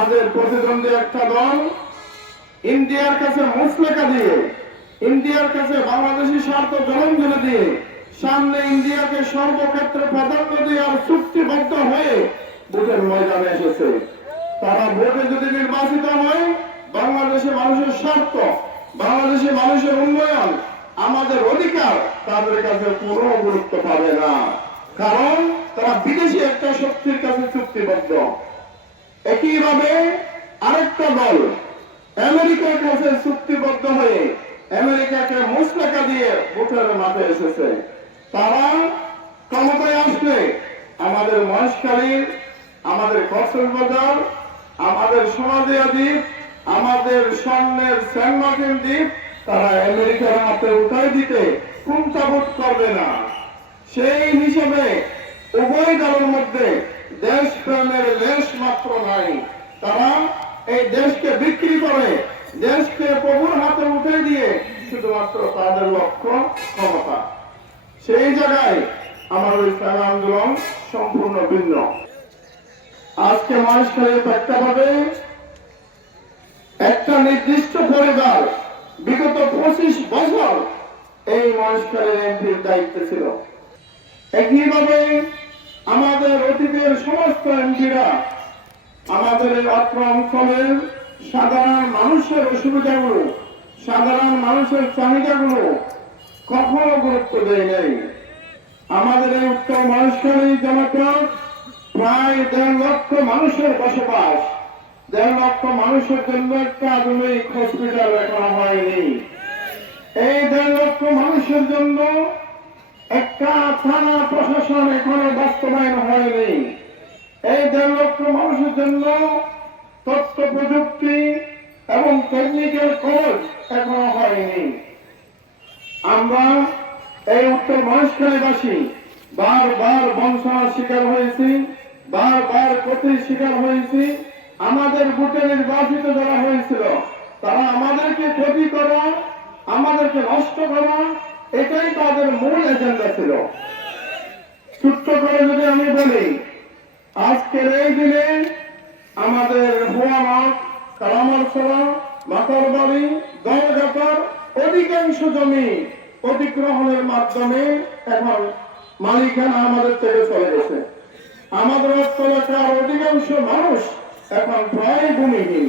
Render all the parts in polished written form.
আমাদের প্রতিদ্বন্দ্বী একটা দল ইন্ডিয়ার কাছে মুসলেখা দিয়ে, ইন্ডিয়ার কাছে বাংলাদেশি স্বার্থ জলাঞ্জলি দিয়ে, সামনে ইন্ডিয়াকে সর্বক্ষেত্রে প্রাধান্য দিয়ে আর চুক্তিবদ্ধ হয়ে ভোটের ময়দানে এসেছে। তারা ভোটে যদি নির্বাচিত হয়, বাংলাদেশের মানুষের স্বার্থ, বাংলাদেশের মানুষের উন্নয়ন, আমাদের অধিকার তাদের কাছে কোনো গুরুত্ব পাবে না, কারণ তারা বিদেশি একটা শক্তির কাছে চুক্তিবদ্ধ। একইভাবে আরেকটা দল আমেরিকার কাছে চুক্তিবদ্ধ হয়ে আমেরিকাকে মুসলেখা দিয়ে ভোটের মাঠে এসেছে। তারা ক্ষমতায় আসলে আমাদের মহেশখালী, আমাদের কক্সবাজার, আমাদের সোনাদিয়া দ্বীপ, আমাদের স্বর্ণের সেন্ট মার্টিন দ্বীপ তারা আমেরিকার হাতে উঠাই দিতে কুণ্ঠাবোধ করবে না। সেই হিসাবে উভয় দলের মধ্যে দেশপ্রেমের লেশ মাত্র নাই। তারা এই দেশকে বিক্রি করে, দেশকে প্রভুর হাতে উঠে দিয়ে শুধুমাত্র তাদের লক্ষ্য ক্ষমতা। সেই জায়গায় আমাদের ইসলামী আন্দোলন সম্পূর্ণ ভিন্ন। আজকে মহেশখালীর প্রেক্ষাপটে একটা নির্দিষ্ট পরিবার বিগত 25 বছর এই মহেশখালীর এমপির দায়িত্বে ছিল। একইভাবে আমাদের অতীতের সমস্ত এমপিরা আমাদের অত্র অঞ্চলের সাধারণ মানুষের অসুবিধাগুলো, সাধারণ মানুষের চাহিদাগুলো কখনো গুরুত্ব দেয় নাই। আমাদের এই উত্তর মহেশখালী জনপদ প্রায় 1.5 লক্ষ মানুষের বসবাস। 1.5 লক্ষ মানুষের জন্য একটা আধুনিক হসপিটাল এখনো হয়নি। এই 1.5 লক্ষ মানুষের জন্য একটা থানা প্রশাসন এখনো বাস্তবায়ন হয়নি। এই 1.5 লক্ষ মানুষের জন্য তথ্য প্রযুক্তি এবং টেকনিক্যাল কোর্স এখনো হয়নি। আমরা এই উত্তর মহেশখালীবাসী বারবার বঞ্চনার শিকার হয়েছি, বারবার ক্ষতির শিকার হয়েছি। আমাদের ভোটে নির্বাচিত যারা হয়েছিল তারা আমাদেরকে ক্ষতি করা, আমাদেরকে নষ্ট করা, এটাই তাদের মূল এজেন্ডা ছিল। ছোট্ট করে যদি আমি বলি, আজকের এই দিনে আমাদের হুয়ামাঠ, কালামারছড়া, মাতারবাড়ি, দলঘাটার অধিকাংশ জমি অধিগ্রহণের মাধ্যমে এখন মালিকানা আমাদের থেকে চলে গেছে। আমাদের এলাকার অধিকাংশ মানুষ এখন প্রায় ভূমিহীন।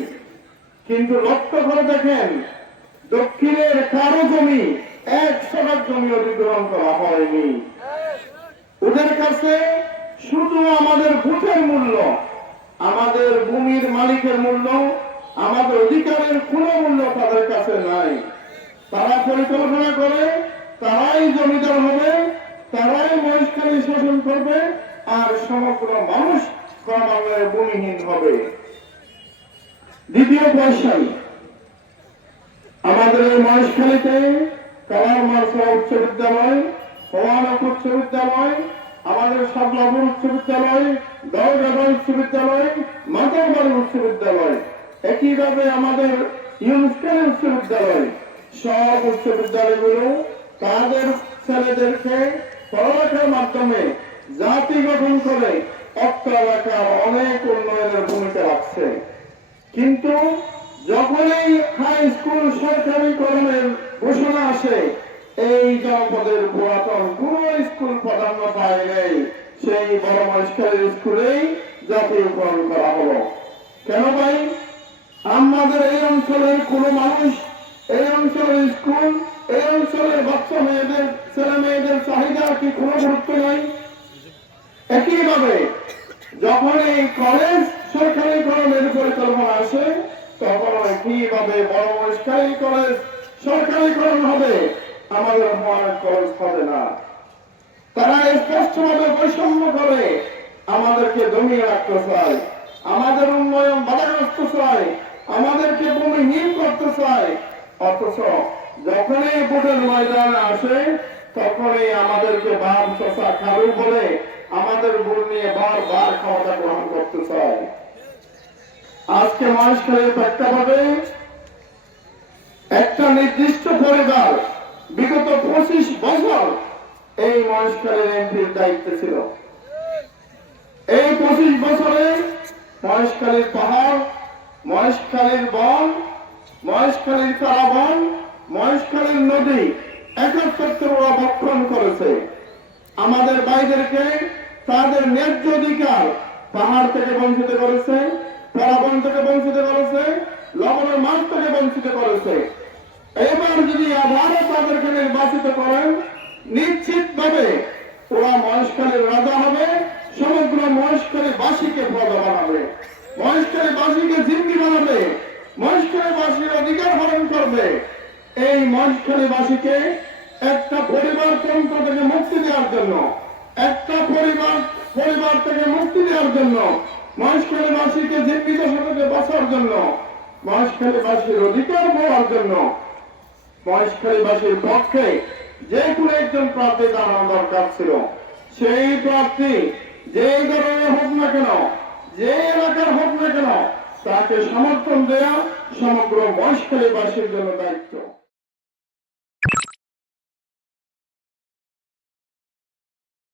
কিন্তু লক্ষ্য করে দেখেন, দক্ষিণের কারো জমি 100 জমি অধিগ্রহণ করা হয়নি। ওদের কাছে শুধু আমাদের ভোটের মূল্য, আমাদের ভূমির মালিকের মূল্য, আমাদের অধিকারের কোন মূল্য তাদের কাছে নাই। তারা পরিকল্পনা করে তারাই জমিদার হবে, তারাই মহেশখালী শাসন করবে, আর সমগ্র মানুষ ক্রমান্বয়ে ভূমিহীন হবে। দ্বিতীয় কোয়েশ্চন, আমাদের এই মহেশখালীতে কালামারছড়া উচ্চ বিদ্যালয়, হোয়ানক উচ্চ বিদ্যালয়, আমাদের সাবলাপুর উচ্চ বিদ্যালয়, দলঘাটা উচ্চ বিদ্যালয়, মাতারবাড়ি উচ্চ বিদ্যালয়, একইভাবে আমাদের ইউনুসখালী উচ্চ বিদ্যালয়, সব উচ্চ বিদ্যালয়গুলো তাদের ছেলেদেরকে পড়ালেখার মাধ্যমে জাতি গঠন করে অত্র এলাকার অনেক উন্নয়নের ভূমিকা রাখছে। কিন্তু যখনই হাই স্কুল সরকারিকরণের ঘোষণা আসে, এই জনপদের পুরাতন কোন স্কুল প্রাধান্য পায় নাই। সেই বড় মহেশখালী স্কুলেই জাতীয়করণ করা হলো। কেন ভাই? আমাদের এই অঞ্চলের কোন মানুষ, এই অঞ্চলের স্কুল, এই অঞ্চলের বাচ্চা মেয়েদের, ছেলে মেয়েদের চাহিদা কি কোনো গুরুত্ব নাই? একইভাবে যখন এই কলেজ সরকারিকরণের পরিকল্পনা আসে, তখন একইভাবে বড় মহেশখালী কলেজ সরকারিকরণ হবে, আমাদের মহানগর কলেজ হবে না। তারা স্পষ্টভাবে বৈষম্য করে আমাদেরকে দমিয়ে রাখতে চায়, আমাদের উন্নয়ন বাধাগ্রস্ত চায়, আমাদেরকে ভূমিহীন করতে চায়। অথচ যখনই ভোটের ময়দানে আসে, তখনই আমাদেরকে বাম চষা খালু বলে আমাদের ভোট নিয়ে বারবার ক্ষমতা গ্রহণ করতে চায়। আজকে মহেশখালীর প্রেক্ষাপটে একটা নির্দিষ্ট পরিবার বিগত 25 বছর এই মহেশখালীর এমপির দায়িত্বে ছিল। এই 25 বছরে মহেশখালীর পাহাড় মহেশখালীর বন, মহেশখালীর কারাবন, মহেশখালীর নদী একত্রে ওরা ভক্ষণ করেছে। আমাদের ভাইদেরকে তাদের ন্যায্য অধিকার পাহাড় থেকে বঞ্চিত করেছে, কারাবন থেকে বঞ্চিত করেছে, লবণের মাছ থেকে বঞ্চিত করেছে। এবার যদি আবারও তাদেরকে নির্বাচিত করেন, নিশ্চিতভাবে ওরা মহেশখালীর রাজা হবে, সমগ্র মহেশখালী বাসীকে প্রজা বানাবে, মহেশখালী বাসীকে জিম্মি বানাবে, মহেশখালী বাসীর অধিকার হরণ করবে। এই মহেশখালী বাসীকে একটা পরিবারতন্ত্র থেকে মুক্তি দেওয়ার জন্য, একটা পরিবার থেকে মুক্তি দেওয়ার জন্য, মহেশখালী বাসীকে জিম্মি দশা থেকে বাঁচার জন্য, মহেশখালী বাসীর অধিকার পাওয়ার জন্য মহেশখালীবাসীর পক্ষে যে কোনো একজন প্রার্থী দাঁড়ানো দরকার ছিল। সেই প্রার্থী যে ধরনের হোক না কেন, যে এলাকার হোক না কেন, তাকে সমর্থন দেওয়া সমগ্র মহেশখালীবাসীর জন্য দায়িত্ব।